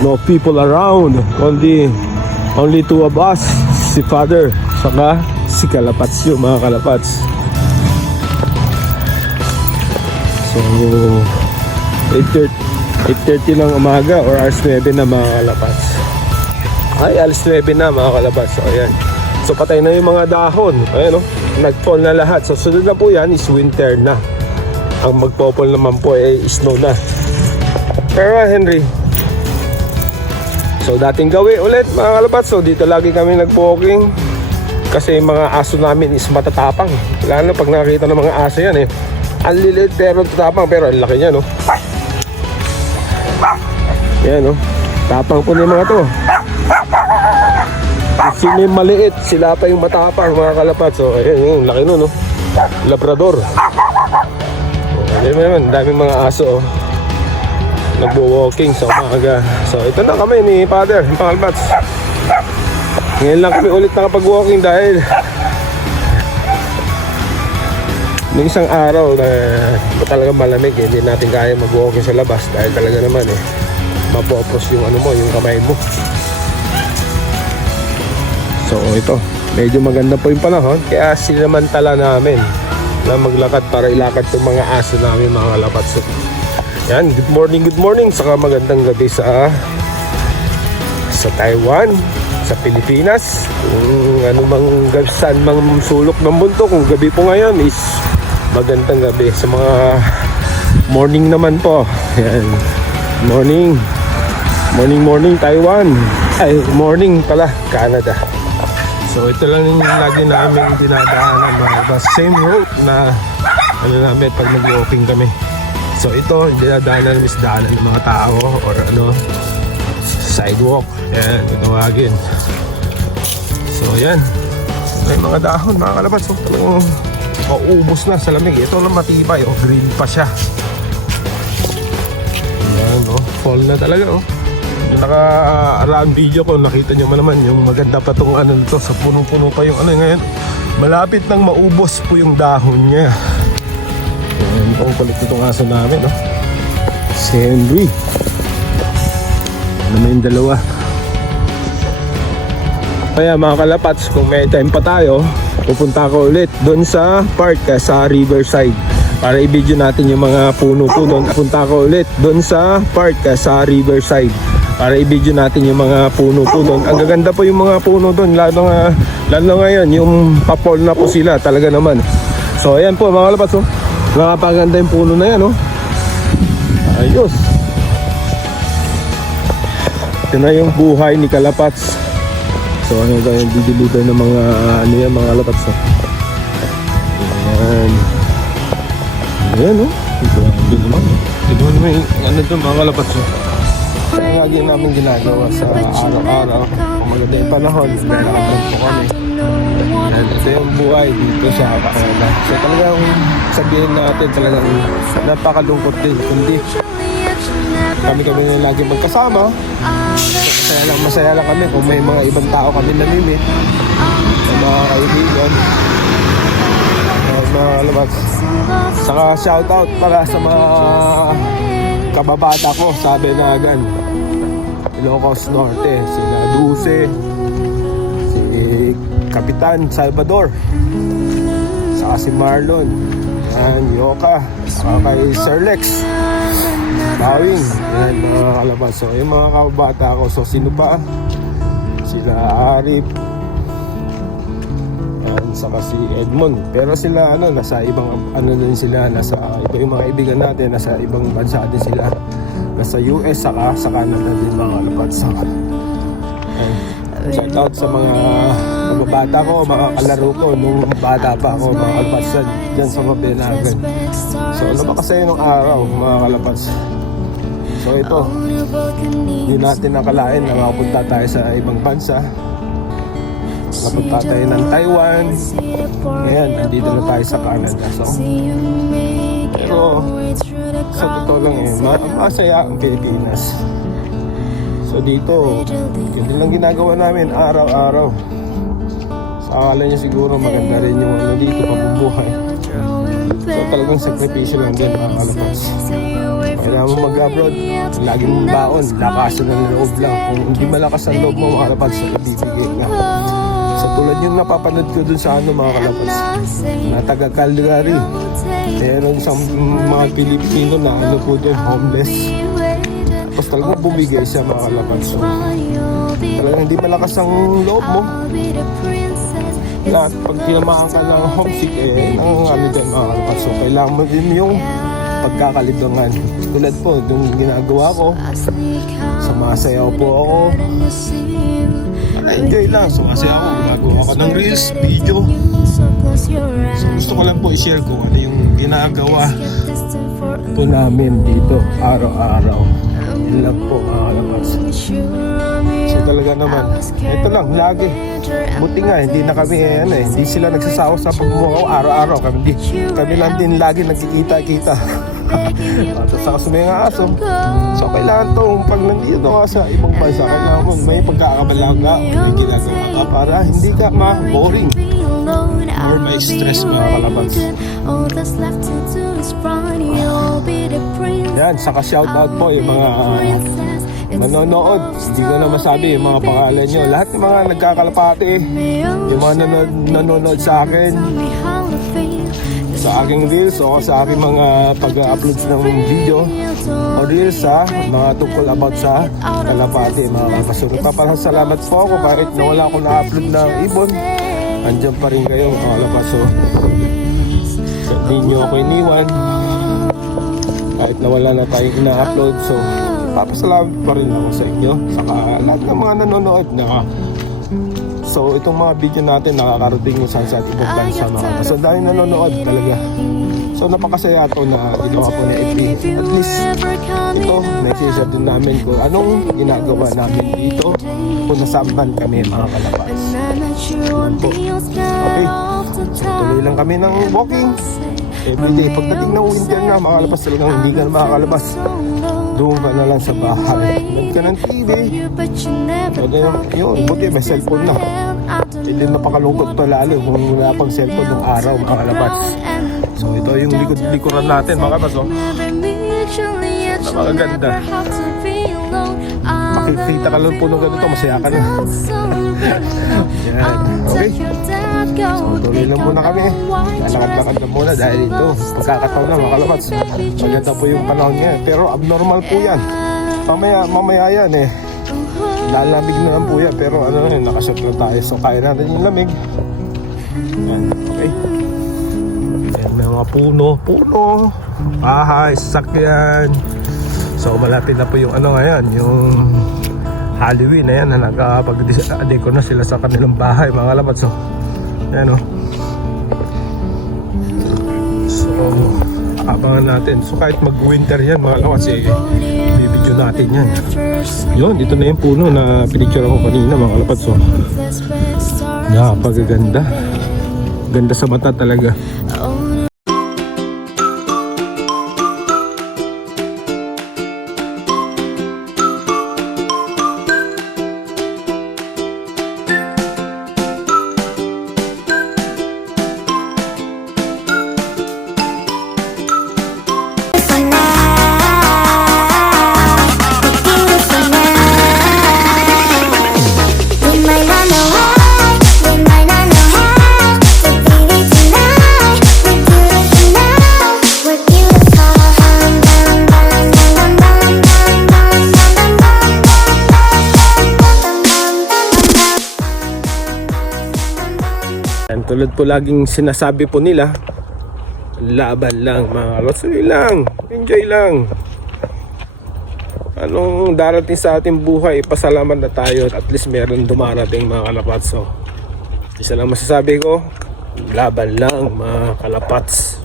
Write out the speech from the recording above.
No people around. Only only two of us. Si father, saka si Kalapats yung mga Kalapats. So, 8.30 8.30 lang umaga or alas 9 na mga Kalapats. Ay, alas 9 na mga Kalapats. So, ayan. So, patay na yung mga dahon. Ayan, no? Nag-fall na lahat. So, sunod na po yan is winter na. Ang magpopol naman po ay snow na. Pero Henry, so dating gawi ulit mga kalabat. So dito lagi kami nag-walking kasi mga aso namin is matatapang. Lalo pag nakita ng mga aso yan eh. Ang lilit pero tatapang pero ang laki niya no. Yan no. Tapang po ni mga to. Sino yung maliit, sila pa yung matapang mga kalapat. So ayan yung laki no no. Labrador. Alam mo naman, daming mga aso oh. Nagbo-walking sa umaga. So ito na kami ni Father, yung pangalbats Ngayon lang kami ulit nakapag-walking dahil Nung isang araw na talaga malamig eh, Hindi natin kaya mag-walking sa labas Dahil talaga naman eh Mapopros yung ano mo, yung kamay mo. So ito, medyo maganda po yung panahon Kaya sinamantala namin na maglakad para ilakad yung mga aso namin mga kalapat so, yan, good morning, good morning. Saka magandang gabi sa sa Taiwan sa Pilipinas. Kung ano mang saan mang sulok ng mundo kung gabi po ngayon is magandang gabi sa mga morning naman po. Yan, morning. Morning morning Taiwan. Ay morning pala Canada. So ito lang yung lagi namin dinadaanan mga. Same route na ano namin pag nag-walking kami. So ito, dinadaanan namin sa daanan ng mga tao or ano, sidewalk. Yan, tawagin. So yan. May mga dahon, mga kalabat. So talagang maubos na sa lamig. Ito lang matibay. Oh, green pa siya. Yan, oh. Fall na talaga, oh. Naka-around video ko, nakita nyo man naman yung maganda pa tong ano nito sa punong-puno pa yung ano ngayon. Malapit nang maubos po yung dahon niya. Yan po ang kulit itong aso namin, no? Si Henry. Ano may yung dalawa? Kaya mga kalapats, kung may time pa tayo, pupunta ko ulit doon sa park ah, sa Riverside para i-video natin yung mga puno po doon. Punta ko ulit doon sa park ah, sa Riverside para i-video natin yung mga puno po doon. Ang gaganda po yung mga puno doon, lalo nga lalo ngayon yung papol na po sila talaga naman. So ayan po mga kalapats, oh. Nakapaganda yung puno na yan, oh. Ayos. Ito na yung buhay ni Kalapats. So ano ba yung didiludan ng mga ano yan mga Kalapats, oh. Ayan. Ayan, oh. Ito ang naman. Ito yung ano doon mga Kalapats, oh. Ang lagi namin ginagawa sa araw-araw. Maganda yung panahon, lalakad po kami. Ito yung buhay dito sa Canada. So talagang sabihin natin talagang napakalungkot din. Kundi kami kami na lagi magkasama. Masaya lang, masaya lang kami kung may mga ibang tao kami namimit. Sa mga kaibigan. At mga labas. Saka shoutout para sa mga kababata ko sa Benagan. Ilocos Norte. Sina Dulce. Kapitan Salvador. Saka si Marlon. Yan, Yoka. Saka kay Sir Lex. Bawing. Yan, mga kalabas. So, yung mga kababata ko. So, sino pa? Sila Arif. Yan, saka si Edmond. Pero sila, ano, nasa ibang, ano din sila, nasa, iba yung mga kaibigan natin, nasa ibang bansa din sila. Nasa US, saka sa Canada din mga kalabas. So, yan. Shout out sa mga mga bata ko, mga kalaro ko nung bata pa ako, mga kalpasan dyan sa Mabenagan. So, napakasaya nung araw, mga kalapas. So, ito, hindi natin nakalain na makapunta tayo sa ibang bansa. Napunta tayo ng Taiwan. Ngayon, nandito na tayo sa Canada. So, pero, sa totoo lang eh, ma- masaya ang Pilipinas. So dito, yun lang ginagawa namin araw-araw. Akala niya siguro maganda rin yung ano dito, pamumuhay. So talagang sakripisyo lang din mga kalabas. Kailangan mo mag-abroad, lagi mong baon, lakasan ng loob lang. Kung hindi malakas ang loob mo mga kalabas, ibibigay ka. Sa tulad yung napapanood ko dun sa ano mga kalabas, na taga Calgary. Meron isang mga Pilipino na ano po dyan, homeless. Tapos talagang bumigay siya mga kalabas. So, talagang hindi malakas ang loob mo. Lahat pag tinamaan ka ng homesick, eh, nangangano dyan mga kalabas. So, kailangan mo din yung pagkakalibangan. Tulad po, yung ginagawa ko, sumasayaw po ako. Enjoy lang, sumasayaw ako, gumagawa ako ng reels, video. So, gusto ko lang po i-share kung ano yung ginagawa po namin dito araw-araw. Yun lang po mga kalabas. So talaga naman, ito lang, lagi. Buti nga, hindi na kami, eh, ano eh, hindi sila nagsasawa sa pagmumukaw araw-araw. Kami, di, kami lang din lagi nagkikita-kita. At sa kasumay nga aso. So kailangan to, pag nandito ka sa ibang bansa, kailangan mo may pagkakabalaga, may ginagawa ka para hindi ka ma-boring or may stress mga kalabas. Yan, saka shoutout po yung mga manonood. Hindi ko na masabi yung mga pangalan nyo. Lahat ng mga nagkakalapati, yung mga nanonood, nanonood sa akin, sa aking reels o sa aking mga pag-upload ng video o reels sa mga tungkol about sa kalapati mga kapaso. Nagpapasalamat po ako kahit na wala akong na-upload ng ibon. Andiyan pa rin kayo mga kalapaso. So, hindi nyo ako iniwan. Kahit na wala na tayong ina-upload. So, papasalamat pa rin ako sa inyo. Saka lahat ng mga nanonood na So itong mga video natin nakakarating kung saan sa ibang bansa mga kapatid. So dahil nanonood talaga. So napakasaya to na ginawa po ni FB. At least ito, message din namin kung anong ginagawa namin dito kung nasamban kami mga kalabas. Yan po. Okay. So tuloy lang kami ng walking. Everyday. Pagdating ng winter na mga kalabas talagang hindi ka na makakalabas. Doon ka na lang sa bahay. Nag ka ng TV. So, yun, yun, buti may cellphone na. Hindi napakalungkot to lalo kung wala pang cellphone ng araw mga kalabas. So ito yung likod-likuran natin mga kalabas. Oh. Napakaganda. Makikita ka lang po ng ganito, masaya ka na. Okay. So tuloy lang muna kami. Lalakad-lakad na muna dahil ito, pagkakataon na mga. Maganda po yung panahon niya. Pero abnormal po yan. Mamaya, mamaya yan eh. Lalamig na lang po yan. Pero ano yun, nakashot na tayo. So kaya natin yung lamig. Yan. Okay. Yan may mga puno. Puno. Bahay, sasakyan. So malapit na po yung ano ngayon, yung Halloween na yan na nakapag-adeko na sila sa kanilang bahay mga kalabat. So, yan o. So, abangan natin. So kahit mag-winter yan mga kalabat, eh, bibidyo natin yan. Yun, dito na yung puno na pinicture ako kanina mga kalabat. So, napakaganda. Ganda sa mata talaga. Tulad po laging sinasabi po nila, laban lang mga kalot. Tuloy lang, enjoy lang. Anong darating sa ating buhay, pasalamat na tayo at least meron dumarating mga kalapats. So, isa lang masasabi ko, laban lang mga kalapats.